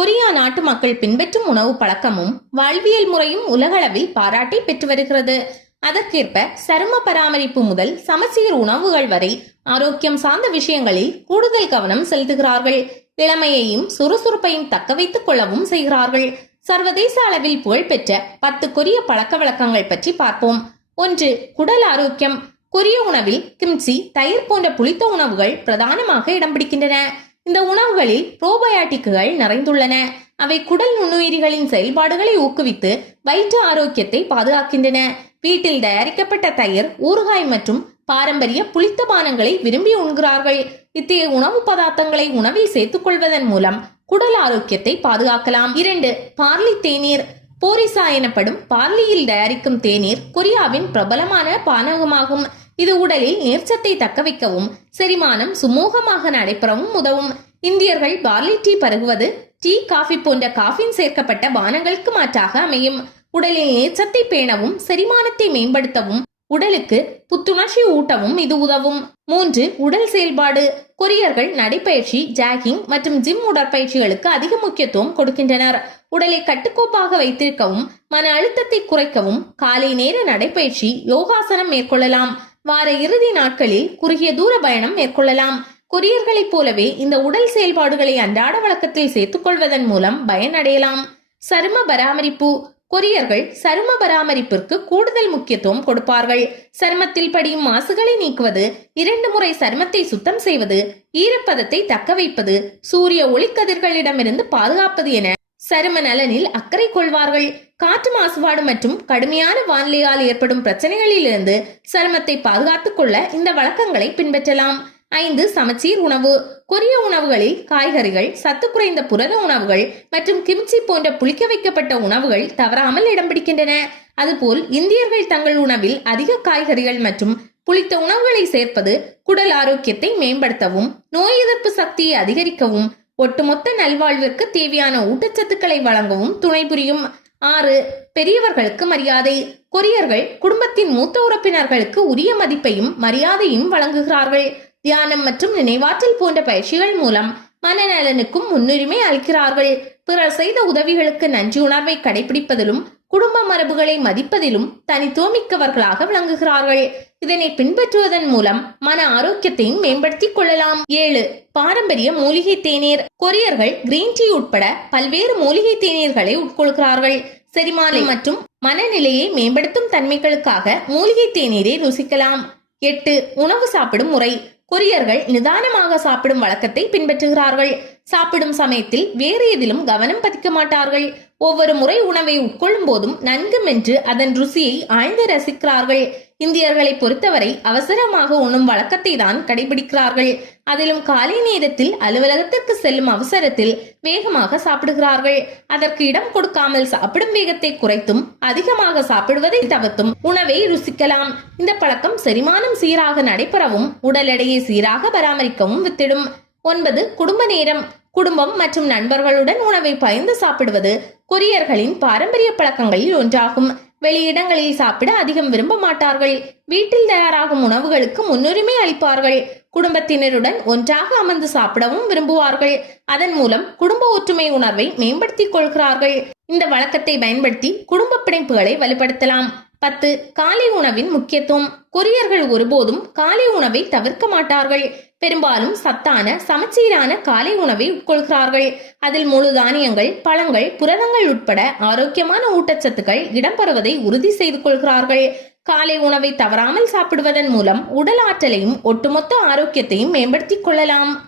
Korea நாட்டு மக்கள் பின்பற்றும் உணவு பழக்கமும் வாழ்வியல் முறையும் உலகளவில் பாராட்டை பெற்று வருகிறது. அதற்கேற்ப சரும பராமரிப்பு முதல் சமச்சீர் உணவுகள் வரை ஆரோக்கியம் சார்ந்த விஷயங்களில் கூடுதல் கவனம் செலுத்துகிறார்கள். இளமையையும் சுறுசுறுப்பையும் தக்க வைத்துக் கொள்ளவும் செய்கிறார்கள். சர்வதேச அளவில் புகழ்பெற்ற பத்து கொரிய பழக்க வழக்கங்கள் பற்றி பார்ப்போம். ஒன்று குடல் ஆரோக்கியம். கொரிய உணவில் கிம்சி தயிர் போன்ற புளித்த உணவுகள் பிரதானமாக இடம் பிடிக்கின்றன. இந்த உணவுகளில் புரோபயாட்டிக்குகள் நிறைந்துள்ளன. அவை குடல் நுண்ணுயிரிகளின் செயல்பாடுகளை ஊக்குவித்து வயிற்று ஆரோக்கியத்தை பாதுகாக்கின்றன. வீட்டில் தயாரிக்கப்பட்ட தயிர் ஊறுகாய் மற்றும் பாரம்பரிய புளித்த பானங்களை விரும்பி உண்கிறார்கள். இத்தகைய உணவு பதார்த்தங்களை உணவில் சேர்த்துக் கொள்வதன் மூலம் குடல் ஆரோக்கியத்தை பாதுகாக்கலாம். இரண்டு பார்லி தேநீர். போரிசா எனப்படும் பார்லியில் தயாரிக்கும் தேநீர் கொரியாவின் பிரபலமான பானகமாகும். இது உடலில் நேர்ச்சத்தை தக்க வைக்கவும் செரிமானம் சுமூகமாக நடைபெறவும் உதவும். இந்தியர்கள் பார்லி டீ பருகுவது டீ காஃபி போன்ற காஃபின் சேர்க்கப்பட்ட பானங்களுக்கு மாற்றாக அமையும். உடலில் நேர்ச்சத்தை பேணவும் செரிமானத்தை மேம்படுத்தவும் உடலுக்கு புத்துணர்ச்சி ஊட்டவும் இது உதவும். மூன்று உடல் செயல்பாடு. கொரியர்கள் நடைப்பயிற்சி ஜாகிங் மற்றும் ஜிம் உடற்பயிற்சிகளுக்கு அதிக முக்கியத்துவம் கொடுக்கின்றனர். உடலை கட்டுக்கோப்பாக வைத்திருக்கவும் மன அழுத்தத்தை குறைக்கவும் காலை நேர நடைப்பயிற்சி யோகாசனம் மேற்கொள்ளலாம். வார இறுதி நாட்களில் குறுகிய தூர பயணம் மேற்கொள்ளலாம். கொரியர்களைப் போலவே இந்த உடல் செயல்பாடுகளை அன்றாட வழக்கத்தில் சேர்த்துக் கொள்வதன் மூலம் பயனடையலாம். சரும பராமரிப்பு. கொரியர்கள் சரும பராமரிப்பிற்கு கூடுதல் முக்கியத்துவம் கொடுப்பார்கள். சருமத்தில் படியும் மாசுகளை நீக்குவது இரண்டு முறை சருமத்தை சுத்தம் செய்வது ஈரப்பதத்தை தக்க வைப்பது சூரிய ஒளிக்கதிர்களிடமிருந்து பாதுகாப்பது என சரும நலனில் அக்கறை கொள்வார்கள். காற்று மாசுபாடு மற்றும் கடுமையான வானிலையால் ஏற்படும் பிரச்சனைகளிலிருந்து சருமத்தை பாதுகாத்துக் கொள்ள இந்த வழக்கங்களை பின்பற்றலாம். ஐந்து சமச்சீர் உணவு. கொரிய உணவுகளில் காய்கறிகள் சத்து குறைந்த புரத உணவுகள் மற்றும் கிம்ச்சி போன்ற புளிக்க வைக்கப்பட்ட உணவுகள் தவறாமல் இடம் பிடிக்கின்றன. அதுபோல் இந்தியர்கள் தங்கள் உணவில் அதிக காய்கறிகள் மற்றும் புளித்த உணவுகளை சேர்ப்பது குடல் ஆரோக்கியத்தை மேம்படுத்தவும் நோய் எதிர்ப்பு சக்தியை அதிகரிக்கவும் ஒட்டுமொத்த நல்வாழ்விற்கு தேவையான ஊட்டச்சத்துக்களை வழங்கவும் துணை புரியும். ஆறு பெரியவர்களுக்கு மரியாதை. கொரியர்கள் குடும்பத்தின் மூத்த உறுப்பினர்களுக்கு உரிய மதிப்பையும் மரியாதையும் வழங்குகிறார்கள். தியானம் மற்றும் நினைவாற்றல் போன்ற பயிற்சிகள் மூலம் மனநலனுக்கும் முன்னுரிமை அளிக்கிறார்கள். பிறர் செய்த உதவிகளுக்கு நன்றி உணர்வை கடைபிடிப்பதிலும் குடும்ப மரபுகளை மதிப்பதிலும் தனித்துவமிக்கவர்களாக விளங்குகிறார்கள். இதனை பின்பற்றுவதன் மூலம் மன ஆரோக்கியத்தையும் மேம்படுத்திக் கொள்ளலாம். ஏழு பாரம்பரிய மூலிகை தேநீர். கொரியர்கள் கிரீன் டீ உட்பட பல்வேறு மூலிகை தேநீர்களை உட்கொள்கிறார்கள். செரிமானம் மற்றும் மனநிலையை மேம்படுத்தும் தன்மைகளுக்காக மூலிகை தேநீரை ருசிக்கலாம். எட்டு உணவு சாப்பிடும் முறை. கொரியர்கள் நிதானமாக சாப்பிடும் வழக்கத்தை பின்பற்றுகிறார்கள். சாப்பிடும் சமயத்தில் வேறு எதிலும் கவனம் பதிக்க மாட்டார்கள். ஒவ்வொரு முறை உணவை உட்கொள்ளும் போதும் நன்கு மென்று அதன் ருசியை ஆழ்ந்து ரசிக்கிறார்கள். இந்தியர்களை பொறுத்தவரை அவசரமாக உண்ணும் வழக்கத்தை தான் கடைபிடிக்கிறார்கள். அதிலும் காலை நேரத்தில் அலுவலகத்திற்கு செல்லும் அவசரத்தில் வேகமாக சாப்பிடுகிறார்கள். அதற்கு இடம் கொடுக்காமல் சாப்பிடும் வேகத்தை குறைத்தும் அதிகமாக சாப்பிடுவதை தவிர்த்தும் உணவை ருசிக்கலாம். இந்த பழக்கம் செரிமானம் சீராக நடைபெறவும் உடல் எடையை சீராக பராமரிக்கவும் வித்திடும். ஒன்பது குடும்ப நேரம். குடும்பம் மற்றும் நண்பர்களுடன் உணவை பகிர்ந்து சாப்பிடுவது கொரியர்களின் பாரம்பரிய பழக்கங்களில் ஒன்றாகும். வெளியிடங்களில் சாப்பிட அதிகம் விரும்ப மாட்டார்கள். வீட்டில் தயாராகும் உணவுகளுக்கு முன்னுரிமை அளிப்பார்கள். குடும்பத்தினருடன் ஒன்றாக அமர்ந்து சாப்பிடவும் விரும்புவார்கள். அதன் மூலம் குடும்ப ஒற்றுமை உணர்வை மேம்படுத்திக் கொள்கிறார்கள். இந்த வழக்கத்தை பயன்படுத்தி குடும்ப பிணைப்புகளை வலுப்படுத்தலாம். பத்து காலை உணவின் முக்கியத்துவம். கொரியர்கள் ஒருபோதும் காலை உணவை தவிர்க்க மாட்டார்கள். பெரும்பாலும் சத்தான சமச்சீரான காலை உணவை உட்கொள்கிறார்கள். அதில் முழு தானியங்கள் பழங்கள் புரதங்கள் உட்பட ஆரோக்கியமான ஊட்டச்சத்துக்கள் இடம்பெறுவதை உறுதி செய்து கொள்கிறார்கள். காலை உணவை தவறாமல் சாப்பிடுவதன் மூலம் உடல் ஆற்றலையும் ஒட்டுமொத்த ஆரோக்கியத்தையும் மேம்படுத்திக் கொள்ளலாம்.